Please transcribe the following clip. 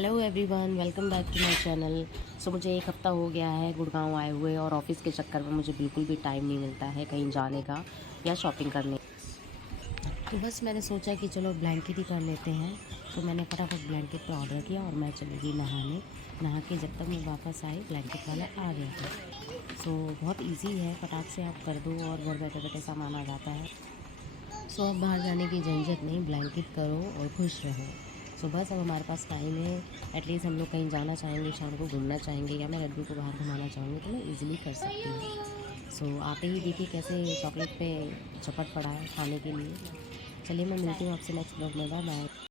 Hello everyone, welcome back to my channel. So मुझे एक हफ़्ता हो गया है गुड़गांव आए हुए और ऑफ़िस के चक्कर में मुझे बिल्कुल भी टाइम नहीं मिलता है कहीं जाने का या शॉपिंग करने। तो बस मैंने सोचा कि चलो ब्लैंकेट ही कर लेते हैं। तो मैंने फटाफट ब्लैंकेट पे ऑर्डर किया और मैं चली गई नहाने। नहा के जब तक मैं वापस आई ब्लैंकेट वाला आ गया था। सो बहुत इजी है, फटाक से आप कर दो और घर बैठे बैठे सामान आ जाता है। सो अब बाहर जाने की झंझट नहीं, ब्लैंकेट करो और खुश रहो। सो बस अब हमारे पास टाइम है, एटलीस्ट हम लोग कहीं जाना चाहेंगे, शाम को घूमना चाहेंगे या मैं रद्दू को बाहर घुमाना चाहूँगी तो मैं ईज़िली कर सकती हूँ। सो आते ही देखिए कैसे चॉकलेट पे झपट पड़ा है खाने के लिए। चलिए मैं मिलती हूँ आपसे नेक्स्ट ब्लॉग में, बाय बाय।